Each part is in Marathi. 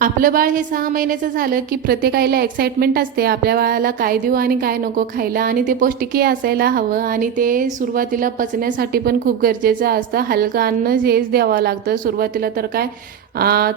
आपलं बाळ हे सहा महिन्याचं झालं की प्रत्येक आईला एक्साइटमेंट असते. आपल्या बाळाला काय देऊ आणि काय नको खायला आणि ते पौष्टिकही असायला हवं आणि ते सुरुवातीला पचण्यासाठी पण खूप गरजेचं असतं. हलकं अन्न हेच द्यावं लागतं. सुरुवातीला तर काय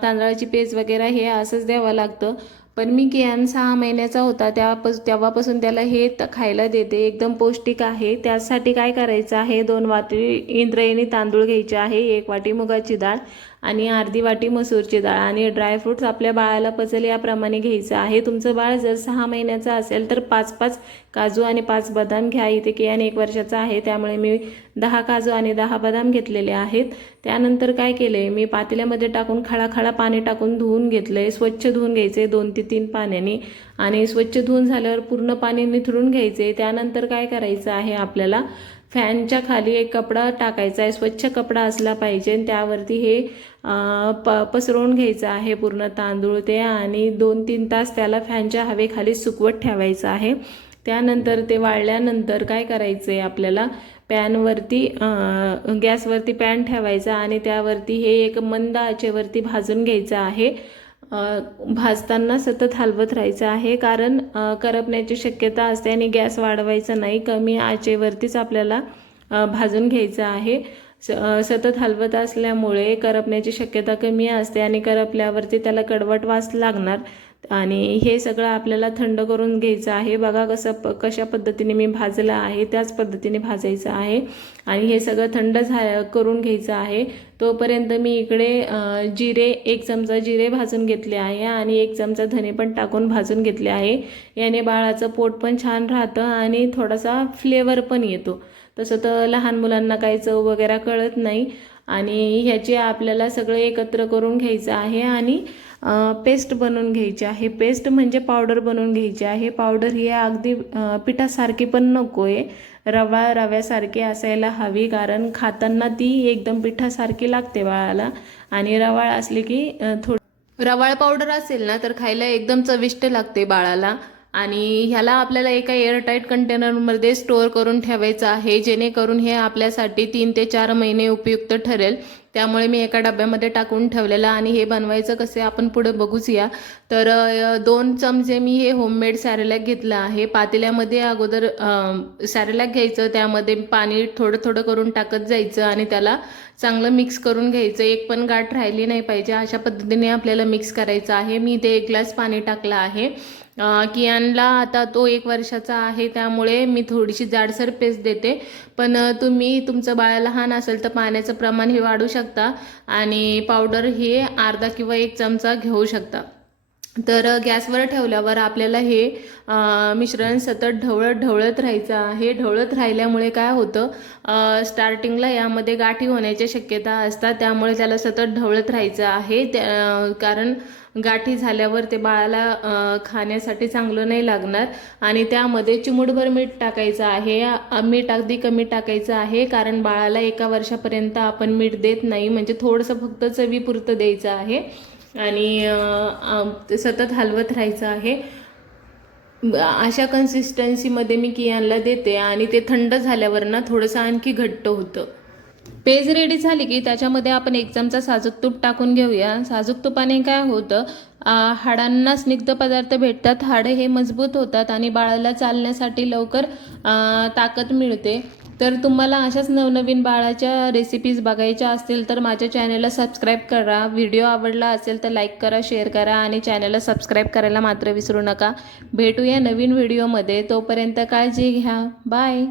तांदळाची पेज वगैरे हे असंच द्यावं लागतं. पण मी कियान सहा महिन्याचा होता त्यापास तेव्हापासून त्याला हे खायला देते. एकदम पौष्टिक आहे. त्यासाठी काय करायचं आहे? दोन वाटी इंद्रायणी तांदूळ घ्यायचे आहे एक वाटी मुगाची डाळ आणि अर्धी वाटी मसूरची डाळ आणि ड्रायफ्रूट्स आपल्या बाळाला पचल याप्रमाणे घ्यायचं आहे. तुमचं बाळ जर सहा महिन्याचं असेल तर पाच पाच काजू आणि पाच बदाम घ्या. इथे कियान एक वर्षाचा आहे त्यामुळे मी दहा काजू आणि दहा बदाम घेतलेले आहेत. त्यानंतर काय केले मी पातेल्यामध्ये टाकून खळाखळा पाणी टाकून धुवून घेतलंय. स्वच्छ धुवून घ्यायचे दोन ते तीन पाण्याने आणि स्वच्छ धुवून झाल्यावर पूर्ण पाणी निथळून घ्यायचे. त्यानंतर काय करायचं आहे आपल्याला? फॅनच्या खाली एक कपडा टाकायचा आहे. स्वच्छ कपडा असला पाहिजे. आणि त्यावरती हे प पसरवून घ्यायचं आहे पूर्ण तांदूळ ते आणि दोन तीन तास त्याला फॅनच्या हवेखाली सुकवत ठेवायचं आहे. त्यानंतर ते वाळल्यानंतर काय करायचं आहे आपल्याला? पॅनवरती गॅसवरती पॅन ठेवायचा आणि त्यावरती हे एक मंद आचेवरती भाजून घ्यायचं आहे. भाजताना सतत हलवत राहायचं आहे. कारण करपण्याची शक्यता असते आणि गॅस वाढवायचा नाही कमी आचेवरतीच आपल्याला भाजून घ्यायचं आहे. स सतत हलवत असल्यामुळे करपण्याची शक्यता कमी असते आणि करपल्यावरती त्याला कडवट वास लागणार. आणि हे सगळं आपल्याला थंड करून घ्यायचं आहे. बघा कसं प कशा पद्धतीने मी भाजलं आहे त्याच पद्धतीने भाजायचं आहे. आणि हे सगळं थंड झा करून घ्यायचं आहे. तोपर्यंत मी इकडे जिरे एक चमचा जिरे भाजून घेतले आहे आणि एक चमचा धने पण टाकून भाजून घेतले आहे. याने बाळाचं पोट पण छान राहतं आणि थोडासा फ्लेवर पण येतो. तसं तर लहान मुलांना काही चव वगैरे कळत नाही. आणि ह्याचे आपल्याला सगळं एकत्र करून घ्यायचं आहे आणि पेस्ट बनवून घ्यायची आहे. पेस्ट म्हणजे पावडर बनवून घ्यायची आहे. पावडर ही अगदी पिठासारखी पण नको आहे रवा रव्यासारखी असायला हवी कारण खाताना ती एकदम पिठासारखी लागते बाळाला. आणि रवाळ असली की थोडी रवाळ पावडर असेल ना तर खायला एकदम चविष्ट लागते बाळाला. आणि ह्याला आपल्याला एका एअरटाईट कंटेनरमध्ये स्टोअर करून ठेवायचं आहे. जेणेकरून हे आपल्यासाठी तीन ते चार महिने उपयुक्त ठरेल. त्यामुळे मी एका डब्यामध्ये टाकून ठेवलेलं आणि हे बनवायचं कसे आपण पुढे बघूच या तर दोन चमचे मी हे होममेड सॅरेलॅक घेतलं आहे. पातेल्यामध्ये अगोदर सॅरेलॅक घ्यायचं. त्यामध्ये पाणी थोडं थोडं करून टाकत जायचं आणि त्याला चांगलं मिक्स करून घ्यायचं. एक पण गाठ राहिली नाही पाहिजे. अशा पद्धतीने आपल्याला मिक्स करायचं आहे. मी ते एक ग्लास पाणी टाकलं आहे. कियानला आता तो एक वर्षाचा आहे. त्यामुळे मी थोडीशी जाडसर पेस्ट देते. पण तुम्ही तुमचं बाळ लहान असेल तर पाण्याचं प्रमाण हे वाढू शकता. आणि पावडर हे अर्धा किंवा एक चमचा घेऊ शकता. तर गॅसवर ठेवल्यावर आपल्याला हे मिश्रण सतत ढवळत ढवळत राहायचं आहे. ढवळत राहिल्यामुळे काय होतं स्टार्टिंगला यामध्ये गाठी होण्याची शक्यता असतात. त्यामुळे त्याला सतत ढवळत राहायचं आहे. त्या कारण गाठी झाल्यावर ते बाळाला खाण्यासाठी चांगलं नाही लागणार आणि त्यामध्ये चिमुटभर मीठ टाकायचं आहे. मीठ अगदी कमी टाकायचं आहे कारण बाळाला एका वर्षापर्यंत आपण मीठ देत नाही. म्हणजे थोडंसं फक्त चवीपुरतं द्यायचं आहे. आणि ते सतत हलवत राहायचं आहे. अशा कन्सिस्टन्सीमध्ये मी कियानला देते आणि ते थंड झाल्यावर ना थोडंसं आणखी घट्ट होतं. पेज रेडी झाली की त्याच्यामध्ये आपण एक चमचा साजूक तूप टाकून घेऊया. साजूक तुपाने काय होतं हाडांना स्निग्ध पदार्थ भेटतात. हाडं हे मजबूत होतात आणि बाळाला चालण्यासाठी लवकर ताकद मिळते. तर तुम्हाला अशाच नवनवीन बाळाच्या रेसिपीज बघायच्या असतील तर माझ्या चॅनलला सबस्क्राईब करा. व्हिडिओ आवडला असेल तर लाईक करा शेअर करा आणि चॅनलला सबस्क्राईब करायला मात्र विसरू नका. भेटूया नवीन व्हिडिओमध्ये तोपर्यंत काळजी घ्या. बाय